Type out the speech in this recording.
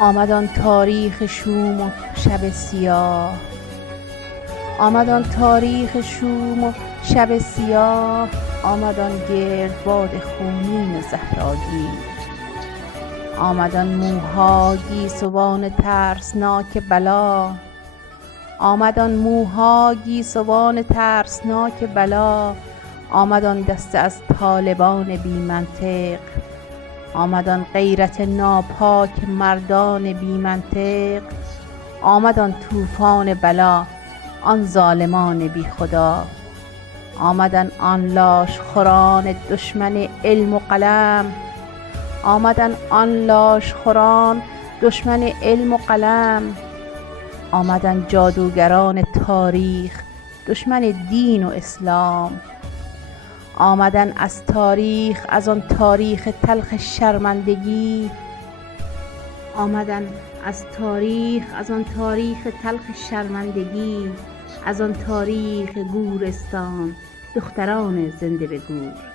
آمد آن تاریخ شوم و شب سیاه، آمد آن تاریخ شوم و شب سیاه، آمد آن گردباد خونین و زهرآگیر، آمد آن موها گیسوان ترسناک بلا، آمد آن موها گیسوان ترسناک بلا، آمد آن دسته از طالبان بی منطق، آمد آن غیرت ناپاک مردان بی منطق، آمد آن طوفان بلا، آن ظالمان بی خدا، آمدند آن لاشخوران دشمن علم و قلم، آمدند آن لاشخوران دشمن علم و قلم، آمدند جادوگران تاریخ دشمن دین و اسلام، آمدند از تاریخ، از آن تاریخ تلخ شرمندگی، آمدند از تاریخ، از آن تاریخ تلخ شرمندگی، از آن تاریخ گورستان دختران زنده به گور.